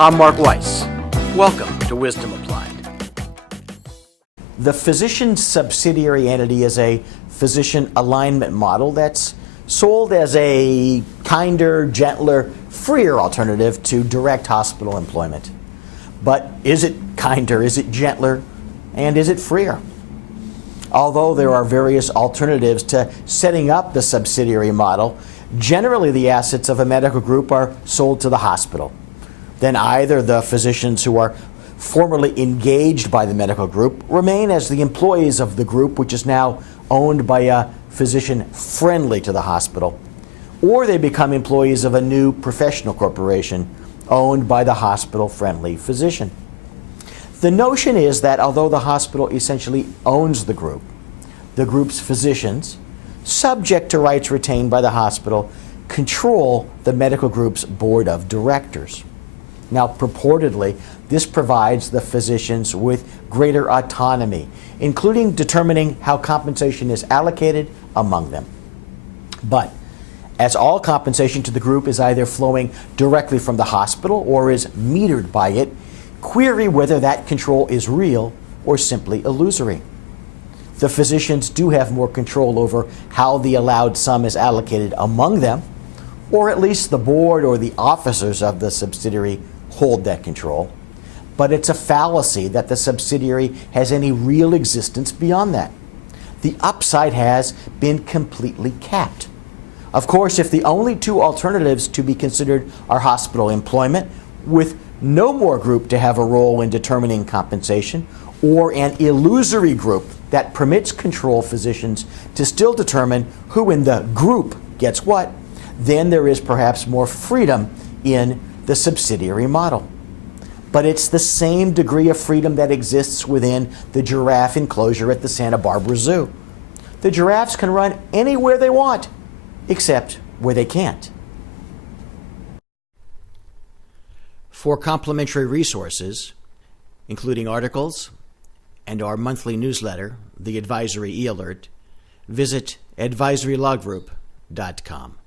I'm Mark Weiss. Welcome to Wisdom Applied. The physician subsidiary entity is a physician alignment model that's sold as a kinder, gentler, freer alternative to direct hospital employment. But is it kinder, is it gentler, and is it freer? Although there are various alternatives to setting up the subsidiary model, generally the assets of a medical group are sold to the hospital. Then either the physicians who are formerly engaged by the medical group remain as the employees of the group, which is now owned by a physician friendly to the hospital, or they become employees of a new professional corporation owned by the hospital-friendly physician. The notion is that although the hospital essentially owns the group's physicians, subject to rights retained by the hospital, control the medical group's board of directors. Now, purportedly, this provides the physicians with greater autonomy, including determining how compensation is allocated among them. But as all compensation to the group is either flowing directly from the hospital or is metered by it, query whether that control is real or simply illusory. The physicians do have more control over how the allowed sum is allocated among them, or at least the board or the officers of the subsidiary hold that control. But it's a fallacy that the subsidiary has any real existence beyond that. The upside has been completely capped. Of course, if the only two alternatives to be considered are hospital employment, with no more group to have a role in determining compensation, or an illusory group that permits control physicians to still determine who in the group gets what, then there is perhaps more freedom in the subsidiary model. But it's the same degree of freedom that exists within the giraffe enclosure at the Santa Barbara Zoo. The giraffes can run anywhere they want, except where they can't. For complimentary resources, including articles and our monthly newsletter, The Advisory E-Alert, visit advisorylawgroup.com.